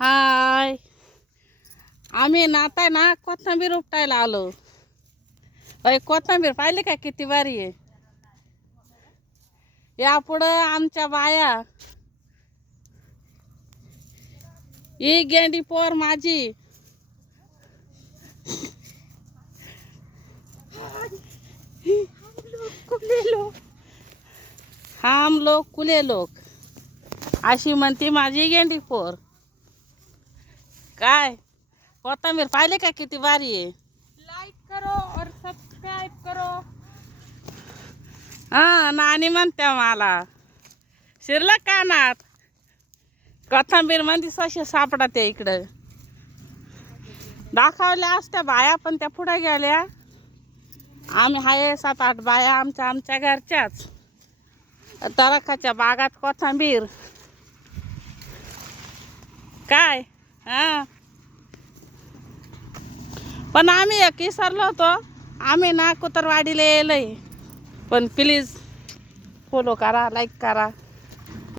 हाय, आम्ही नाताय ना कोथिंबीर उपटायला आलो. अय कोथिंबीर पाहिली का किती भारी आहे. यापुढं आमच्या बाया, ही गेंडी पोर माझी. हम लोग कुले लोक अशी म्हणती माझी गेंडी पोर. काय कोथिंबीर पाहिले का किती भारी आहे. लाइक करो और सब्सक्राइब करो. हा नानी म्हणत्या मला शिरला कानात. कोथिंबीर मध्ये सशे सापडा ते इकडं दाखवल्या असत्या बाया, पण त्या पुढे गेल्या. आम्ही हाय 7-8 बाया आमच्या घरच्याच. तरकाच्या बागात कोथिंबीर काय. हा पण आम्ही एक विसरलो होतो. आम्ही ना कुतरवाडीला येलय. पण प्लीज फॉलो करा, लाईक करा.